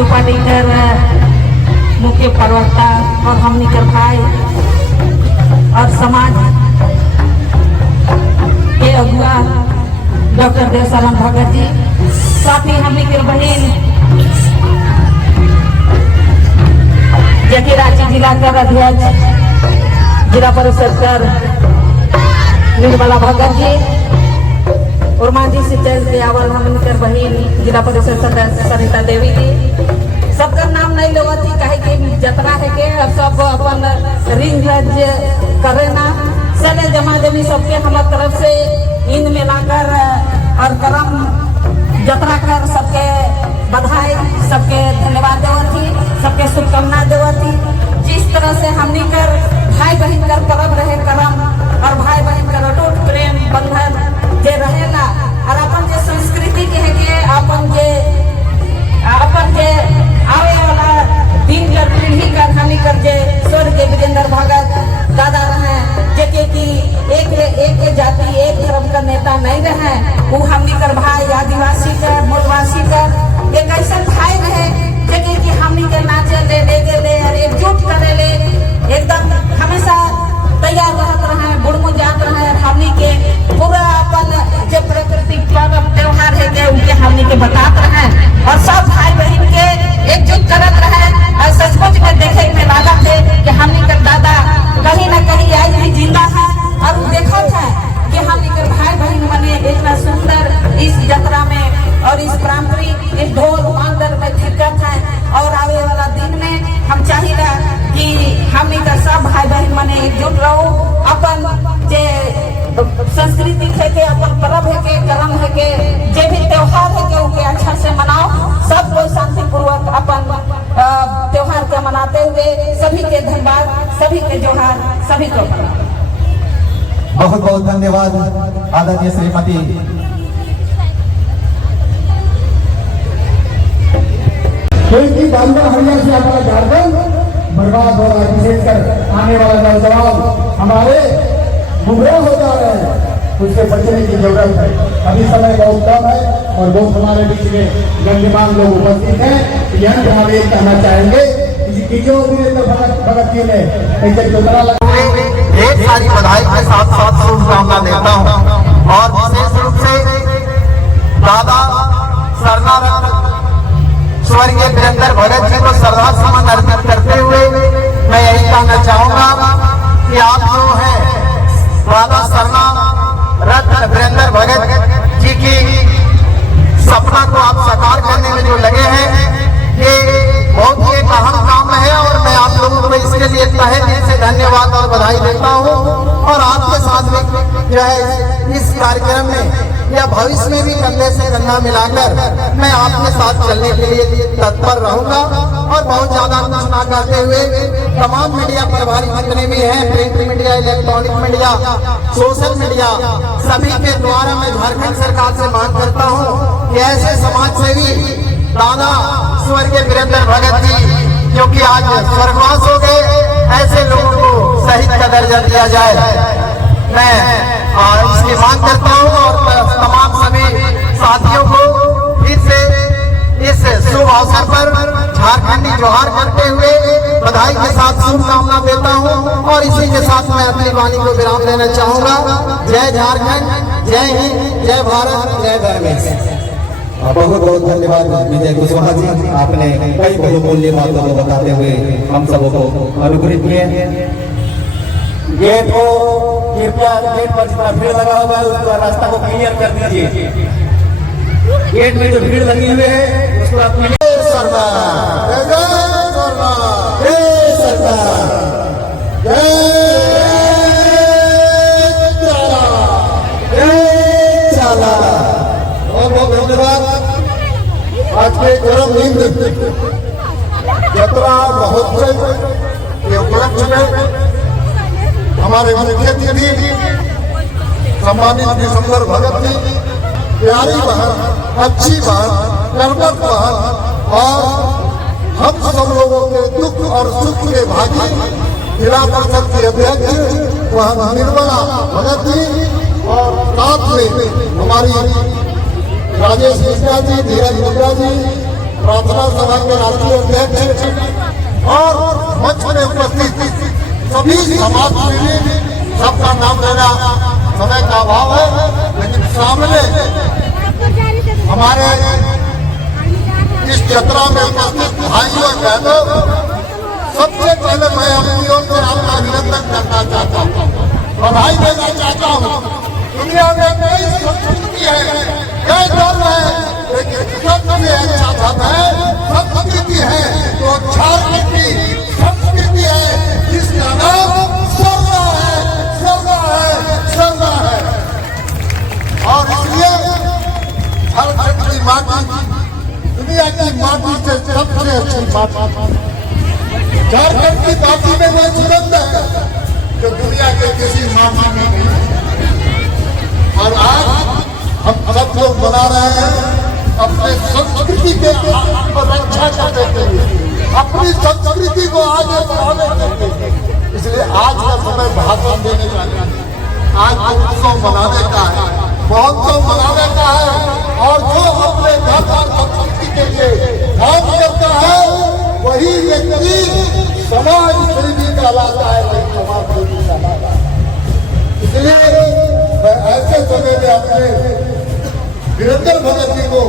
सुपाटीकर मुख्य प्रवक्ता और हमनी कर भाई और समाज के अगुआ डॉक्टर देवसाराम भगत जी, साथ ही हमनी के बहन जबकि रांची जिला का अध्यक्ष जिला परिषद कर निर्मला भगत जी और मांझी सिंचाई के अवल हमनी कर बहन जिला परिषद सदस्य सरिता देवी जी, सबका नाम नहीं लेवती कहे कि जतरा है के सब अपन रिंग करे ना चले जमा जमी सबके हमारे तरफ से इन मिलाकर और करम जतरा कर सबके बधाई, सबके धन्यवाद देवती, सबके शुभकामना देवती। जिस तरह से हमनी कर भाई बहन कर परब रहे करम और भाई बहन कर अटूट प्रेम बंधन जे रहेला और अपन जे संस्कृति के है के अपन जे आवे वाला दिन कर पीढ़ी कर हमनी कर जे स्वर्गीय वीरेंद्र भगत दादा रहे जेके की एक जाति एक धर्म का नेता नहीं रहे, वो हमनी कर भाई आदिवासी कर मूलवासी कर एक ऐसा भाई रहे जेके की हमनी के नाचे ले देगे ले और एकजुट करे ले एकदम हमेशा तैयार रहत रहे, बुढ़मु जात रहे। हमनी के पूरा अपन जे प्राकृतिक पर्व त्योहार है के उनके हमनी के बतात रहे और सब भाई बहन के एकजुट करत रहे और सचमुच में देखे में लागत है कि हमनी के दादा कहीं न कहीं आज भी जिंदा है और देखत है कि हमनी के भाई बहन बने इतना सुंदर इस यात्रा में और इस पारंपरिक इस ढोल मांदर में थिरकत है। और आवे वाला दिन में हम चाहिए कि हमनी का सब भाई बहन बने एकजुट रहो, अपन जे संस्कृति है के अपन पर्व है के कर्म है के जे भी त्योहार है के उनके अच्छा से मनाओ, सब कोई शांतिपूर्वक अपन त्योहार के मनाते हुए सभी के धन्यवाद, सभी के जोहार, सभी को बहुत बहुत धन्यवाद आदरणीय श्रीमती क्योंकि बांदा हरियाणा से हमारा झारखंड बर्बाद हो रहा है, विशेषकर आने वाला नौजवान हमारे गुमराह हो जा रहे हैं, उससे बचने की जरूरत है। अभी समय बहुत कम है और बहुत हमारे बीच में गणमान्य लोग उपस्थित हैं। यह हम ये कहना चाहेंगे कि जो भगत जी ने ऐसे चुतरा लगा ढेर सारी बधाई के साथ साथ शुभकामना देता हूँ और विशेष रूप से दादा सरना स्वर्गीय वीरेंद्र भगत जी को श्रद्धा सुमन अर्पित करते हुए मैं यही कहना चाहूंगा कि आप जो है दादा सरना रत्न वीरेंद्र भगत जी की सपना को आप साकार करने में जो लगे हैं, ये बहुत ही एक अहम काम है और मैं आप लोगों को इसके लिए तहे दिल से धन्यवाद और बधाई देता हूँ। और आपके साथ में जो है इस कार्यक्रम में या भविष्य में भी कंधे से कंधा मिलाकर मैं आपके साथ चलने के लिए तत्पर रहूंगा। और बहुत ज्यादा कुछ ना करते हुए तमाम मीडिया प्रभारी जितने भी हैं, print media, electronic media, social media, सभी के द्वारा मैं झारखंड सरकार से मांग करता हूँ कि ऐसे समाज सेवी दादा स्वर्गीय वीरेंद्र भगत जी जो कि आज स्वर्गवास हो गए, ऐसे लोगों को शहीद का दर्जा दिया जाए, मैं इसकी मांग करता हूँ। और तमाम सभी साथियों को फिर से इस शुभ अवसर पर झारखंडी जोहार करते हुए बधाई के साथ शुभकामना देता हूँ और इसी के साथ मैं अपनी वाणी को विराम देना चाहूंगा। जय झारखंड, जय हिंद, जय भारत, जय धर्मेश। बहुत बहुत धन्यवाद विजय कुशवाहा जी, आपने कई बहुमूल्य बातों को बताते हुए हम सबको अनुग्रहित किए। गेट को कृपया गेट पर जितना भीड़ लगा हुआ है उसका रास्ता को क्लियर कर दीजिए। गेट में जो भीड़ लगी हुई है उसको आप बहुत धन्यवाद। आज के गौरव हिंद यात्रा महोत्सव के उपलक्ष्य में हमारे मुख्य अतिथि सम्मानित विशंकर भगत जी, प्यारी बहन, अच्छी बहन, कर्मठ बहन और हम सब लोगों के दुख और सुख के भागी जिला परिषद के अध्यक्ष वह निर्मला भगत जी और साथ में हमारी राजेश मिश्रा जी, धीरज मिश्रा जी प्रार्थना सभा के राष्ट्रीय अध्यक्ष और मंच में उपस्थित सभी समाजसेवी, सबका नाम लेना समय का अभाव है, लेकिन सामने हमारे इस यात्रा में उपस्थित भाइयों और बहनों, सबसे पहले मैं अपनी ओर से आपका अभिनंदन करना चाहता हूँ, बधाई देना चाहता हूँ। दुनिया में कई संस्कृति है, कई धर्म है, लेकिन सबसे अच्छा धर्म है, संस्कृति है, तो झारखंड की संस्कृति है, जिसका नाम श्रद्धा है, श्रद्धा है, श्रद्धा है। और इसलिए झारखंड की माटी दुनिया की माटी से सबसे अच्छी माटी, झारखंड की माटी में वो सुगंध है जो दुनिया के किसी माटी में नहीं है। और आज हम सब लोग बना रहे हैं अपने संस्कृति के रक्षा करने के लिए, अपनी संस्कृति को आगे बढ़ाने के लिए। इसलिए आज का समय भाषण देने का नहीं, आज उत्सव मनाने का है, महोत्सव मनाने का है। और जो अपने धर्म और संस्कृति के लिए काम करता है वही व्यक्ति समाज सेवी कहलाता है, समाज सेवी कहलाता है। इसलिए मैं ऐसे समय में अपने वीरेंद्र भगत जी को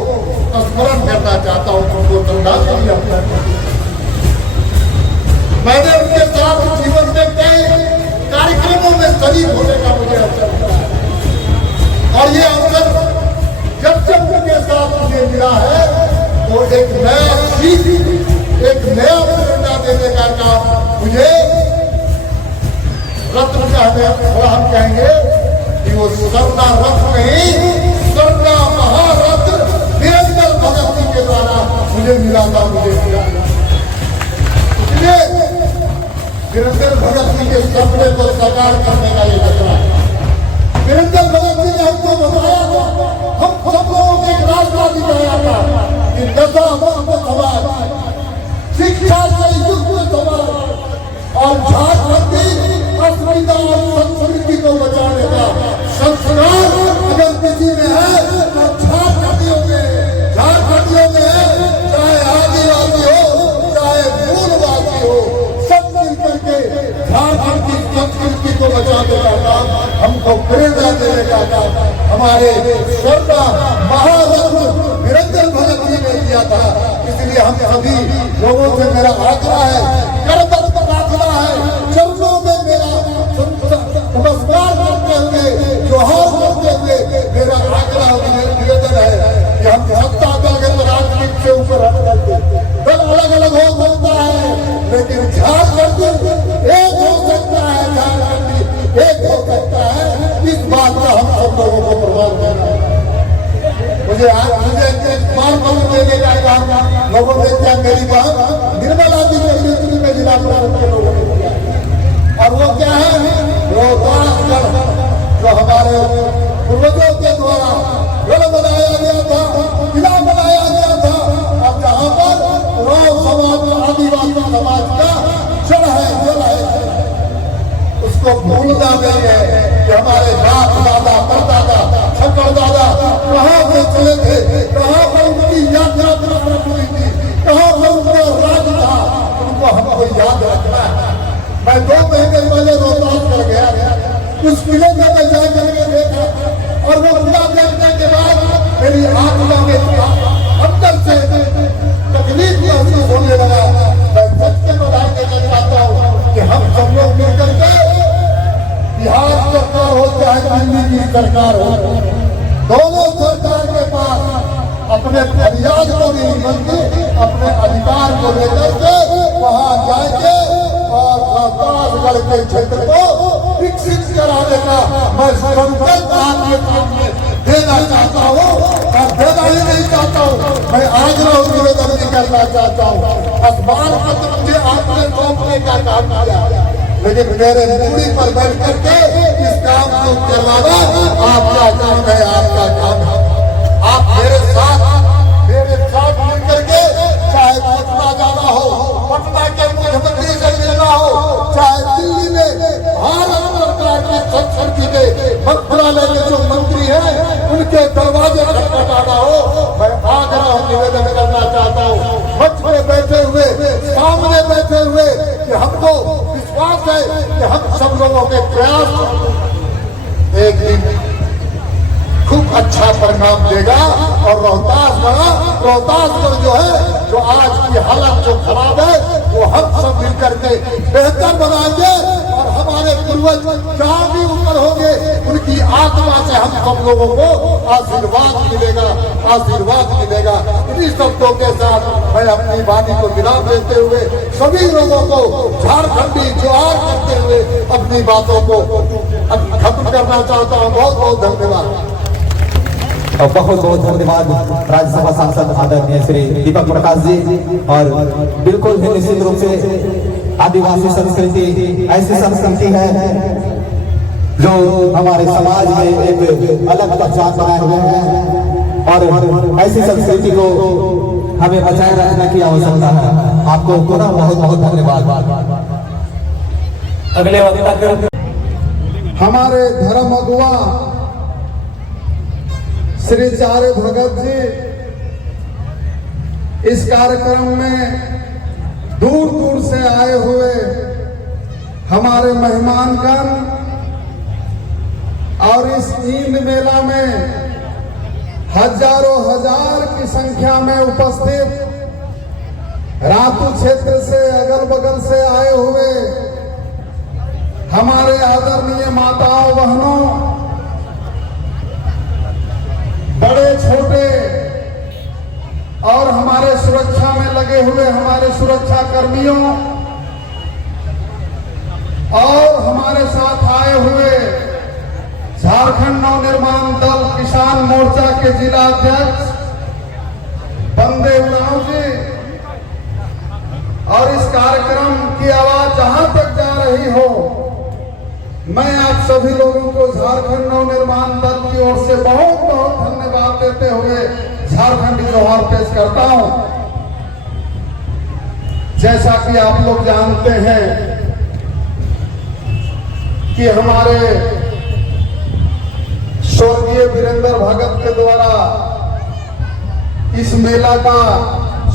स्मरण करना चाहता हूँ, उनको श्रद्धांजलि अर्पित करता हूँ। मैंने उनके साथ जीवन में कई कार्यक्रमों में शरीक होने का मुझे अवसर मिला है, और ये अवसर जब जब उनके साथ मुझे मिला है तो एक नया सीख, एक नया प्रेरणा देने का काम मुझे रत्न चाहते हैं, थोड़ा हम कहेंगे कि वो सरना रत्न नहीं, सरना महारत्न वीरेंद्र भगत जी के द्वारा मुझे मिला था, मुझे मिला। इसलिए वीरेंद्र भगत जी के सपने को साकार करने का ये यात्रा है। वीरेंद्र भगत जी ने हमको बताया था, हम सब लोगों को एक रास्ता दिखाया था कि नशा मुक्त समाज, शिक्षा से युक्त समाज और झारखंड की अस्मिता और संस्कृति को बचाने का संस्कार अगर किसी में है तो झारखंडियों में है, चाहे आदिवासी हो, चाहे मूलवासी हो, सब मिल करके झारखंड की संस्कृति को बचाने का काम, हमको प्रेरणा देने का काम हमारे श्रद्धा महारत्न वीरेंद्र भगत जी ने किया था। इसलिए हम सभी लोगों से मेरा आग्रह है, करबद्ध प्रार्थना है, चरणों में मेरा नमस्कार करते हुए, जोहार करते हुए मेरा आग्रह निवेदन है कि हम सत्ता दल के राजनीति से ऊपर हट करके, दल अलग अलग हो सकता है लेकिन झारखंड एक हो सकता है, झारखंड एक हो सकता है। इस बात का हम सब लोगों को प्रभाव देना है। मुझे स्मार पत्र देने का काम लोगों ने क्या, मेरी बात निर्मला जी के नेतृत्व में जिला प्रशासन के लोगों ने किया, और वो क्या है, रोहतासगढ़ जो हमारे पूर्वजों के द्वारा गढ़ बनाया गया था, किला बनाया गया था, अब जहाँ पर राव समाज, आदिवासी समाज का जड़ है, उसको भूलना नहीं है कि हमारे बाप दादा, परदादा, छक्कर दादा कहाँ से चले थे, कहाँ पर उनकी यात्रा प्रारंभ हुई थी, कहाँ पर उनका राज था, उनको हमको याद रखना है। मैं 2 महीने पहले रोहतास कर गया, उस किले में मैं जा करके देखा, और वो पूरा देखने के बाद मेरी आत्मा में अंदर से तकलीफ महसूस होने लगा। मैं सच में बधाई देना चाहता हूँ कि हम सब लोग मिल करके, बिहार सरकार हो चाहे दिल्ली की सरकार हो, दोनों सरकार के पास अपने फरियाद को नहीं बनती, अपने अधिकार को लेकर के वहाँ जाएंगे और रोहतासगढ़ के क्षेत्र को विकसित कराने का मैं संकल्प आपके सामने देना चाहता हूँ, और देना ही नहीं चाहता हूँ, मैं आग्रह निवेदन भी करना चाहता हूँ। अखबार पत्र मुझे आपने सौंपने का काम किया, लेकिन मेरे मूड़ी पर बैठ करके इस काम को चलाना आपका काम है, आपका काम है। आप मेरे साथ मिल करके, चाहे पटना जाना हो, पटना के मुख्यमंत्री से मिलना हो, चाहे दिल्ली में भारत सरकार के संसद के मंत्रालय के जो मंत्री हैं उनके दरवाजे खटखटाना हो, मैं आग्रह निवेदन करना करना चाहता हूँ मंच में बैठे हुए, सामने बैठे हुए, कि हमको विश्वास है कि हम सब लोगों के प्रयास एक दिन खूब अच्छा परिणाम देगा और रोहतास को जो है, जो आज की हालत जो खराब है, वो हम सब मिलकर के बेहतर बनाएंगे और हमारे पूर्वज जहाँ भी ऊपर होंगे उनकी आत्मा से हम सब लोगों को आशीर्वाद मिलेगा। इन्हीं शब्दों के साथ मैं अपनी वाणी को विराम देते हुए सभी लोगों को झारखंडी जोहार करते हुए अपनी बातों को खत्म करना चाहता हूँ। बहुत बहुत धन्यवाद। और बहुत बहुत धन्यवाद राज्यसभा सांसद आदरणीय श्री दीपक प्रकाश जी। और बिल्कुल ही निश्चित रूप से आदिवासी संस्कृति ऐसी संस्कृति है जो हमारे समाज में एक अलग पहचान बनाए हुए हैं और ऐसी संस्कृति को हमें बचाए रखने की आवश्यकता है। आपको पुनः बहुत बहुत धन्यवाद। अगले वक्ता हमारे धर्म अगुआ श्री चार्य भगत जी इस कार्यक्रम में दूर दूर से आए हुए हमारे मेहमानगण और इस ईद मेला में हजारों हजार की संख्या में उपस्थित रातू क्षेत्र से अगल बगल से आए हुए हमारे आदरणीय माताओं बहनों, बड़े छोटे और हमारे सुरक्षा में लगे हुए हमारे सुरक्षा कर्मियों और हमारे साथ आए हुए झारखंड नवनिर्माण दल किसान मोर्चा के जिला अध्यक्ष बंदे उरांव जी, और इस कार्यक्रम की आवाज जहां तक जा रही हो, मैं आप सभी लोगों को झारखंड नवनिर्माण दल की ओर से बहुत बहुत धन्यवाद देते हुए झारखंडी जोहार पेश करता हूं। जैसा कि आप लोग जानते हैं कि हमारे स्वर्गीय वीरेंद्र भगत के द्वारा इस मेला का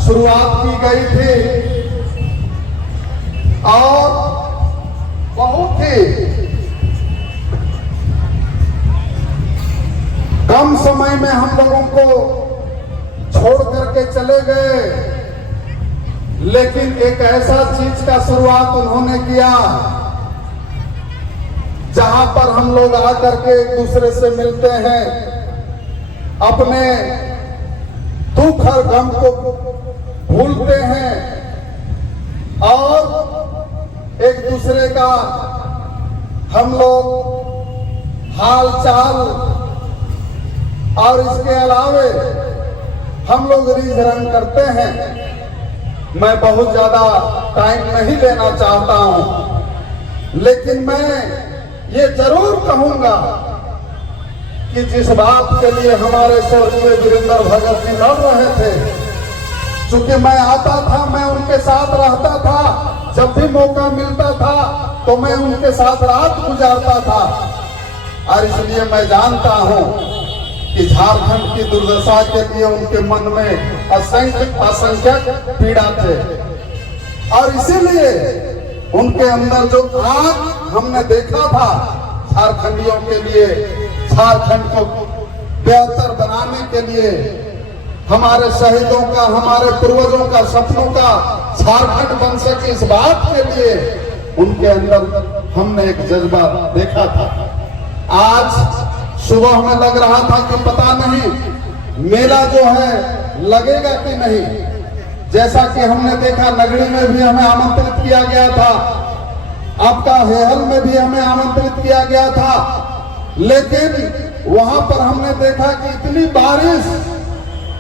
शुरुआत की गई थी और बहुत ही कम समय में हम लोगों को छोड़ करके चले गए, लेकिन एक ऐसा चीज का शुरुआत उन्होंने किया जहां पर हम लोग आकर के एक दूसरे से मिलते हैं, अपने दुख और गम को भूलते हैं और एक दूसरे का हम लोग हाल चाल और इसके अलावे हम लोग रीझ रंग करते हैं। मैं बहुत ज्यादा टाइम नहीं लेना चाहता हूं, लेकिन मैं ये जरूर कहूंगा कि जिस बात के लिए हमारे स्वर्गीय वीरेंद्र भगत जी लड़ रहे थे, चूंकि मैं आता था, मैं उनके साथ रहता था, जब भी मौका मिलता था तो मैं उनके साथ रात गुजारता था, और इसलिए मैं जानता हूं कि झारखंड की दुर्दशा के लिए उनके मन में असंख्यक पीड़ा थे, और इसीलिए उनके अंदर जो आग हमने देखा था झारखंडियों के लिए, झारखंड को बेहतर बनाने के लिए, हमारे शहीदों का, हमारे पूर्वजों का, सपनों का झारखंड बन सके, इस बात के लिए उनके अंदर हमने एक जज्बा देखा था। आज सुबह में लग रहा था कि पता नहीं मेला जो है लगेगा कि नहीं, जैसा कि हमने देखा नगरी में भी हमें आमंत्रित किया गया था, आपका हेहल में भी हमें आमंत्रित किया गया था, लेकिन वहां पर हमने देखा कि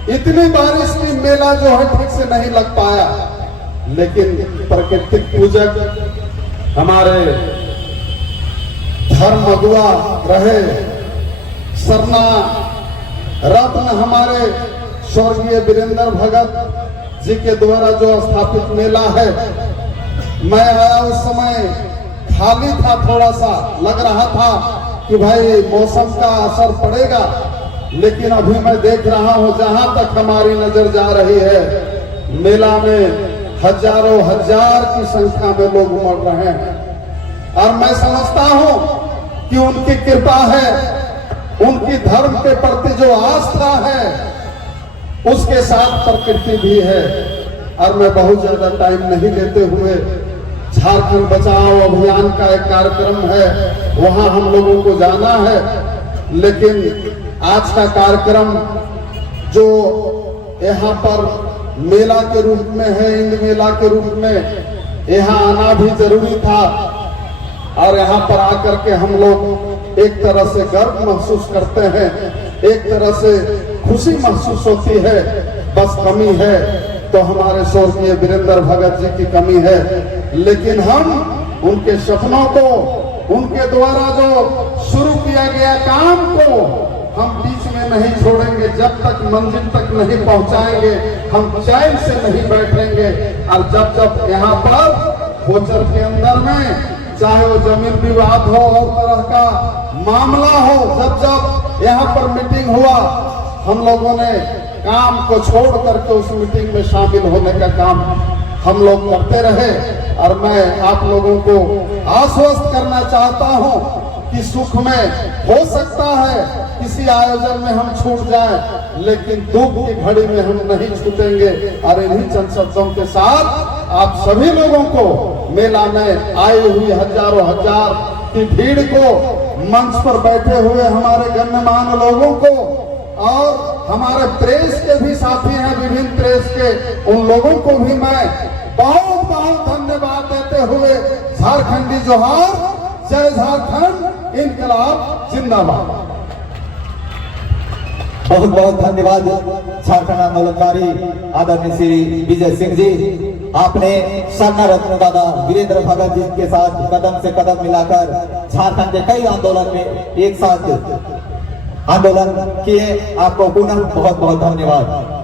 इतनी बारिश की मेला जो है ठीक से नहीं लग पाया। लेकिन प्राकृतिक पूजक हमारे धर्म अगुआ रहे, सरना रत्न हमारे स्वर्गीय वीरेंद्र भगत जी के द्वारा जो स्थापित मेला है, मैं आया उस समय खाली था, थोड़ा सा लग रहा था कि भाई मौसम का असर पड़ेगा, लेकिन अभी मैं देख रहा हूं जहां तक हमारी नजर जा रही है, मेला में हजारों हजार की संख्या में लोग उमड़ रहे हैं। और मैं समझता हूं कि उनकी कृपा है, उनकी धर्म के प्रति जो आस्था है, उसके साथ प्रकृति भी है। और मैं बहुत ज्यादा टाइम नहीं लेते हुए, झारखंड बचाओ अभियान का एक कार्यक्रम है, वहां हम लोगों को जाना है। लेकिन आज का कार्यक्रम जो यहाँ पर मेला के रूप में है, इंद मेला के रूप में यहाँ आना भी जरूरी था। और यहाँ पर आकर के हम लोग एक तरह से गर्व महसूस करते हैं, एक तरह से खुशी महसूस होती है। बस कमी है तो हमारे स्वर्गीय वीरेंद्र भगत जी की कमी है, लेकिन हम उनके सपनों को, उनके द्वारा जो शुरू किया गया काम को हम बीच में नहीं छोड़ेंगे। जब तक मंजिल तक नहीं पहुंचाएंगे हम चैन से नहीं बैठेंगे। और जब जब यहाँ पर गोचर के अंदर में चाहे वो जमीन विवाद हो और तरह का मामला हो, जब जब यहाँ पर मीटिंग हुआ, हम लोगों ने काम को छोड़ करके उस मीटिंग में शामिल होने का काम हम लोग करते रहे। और मैं आप लोगों को आश्वस्त करना चाहता हूं कि सुख में हो सकता है किसी आयोजन में हम छूट जाएं, लेकिन दुख की घड़ी में हम नहीं छूटेंगे। और इन्हीं चंद शब्दों के साथ आप सभी लोगों को, मेला में आई हुई हजारों हजार की भीड़ को, मंच पर बैठे हुए हमारे गण्यमान्य लोगों को, और हमारे प्रेस के भी साथी हैं, विभिन्न प्रेस के, उन लोगों को भी मैं बहुत बहुत धन्यवाद देते हुए झारखंडी जोहार, जय झारखंड, इनकलाब जिंदाबाद। बहुत बहुत धन्यवाद झारखंड आंदोलनकारी आदरणीय श्री विजय सिंह जी। आपने सरना रत्न दादा वीरेंद्र भगत जी के साथ कदम से कदम मिलाकर झारखंड के कई आंदोलन में एक साथ आंदोलन किए। आपको पुनः बहुत बहुत धन्यवाद।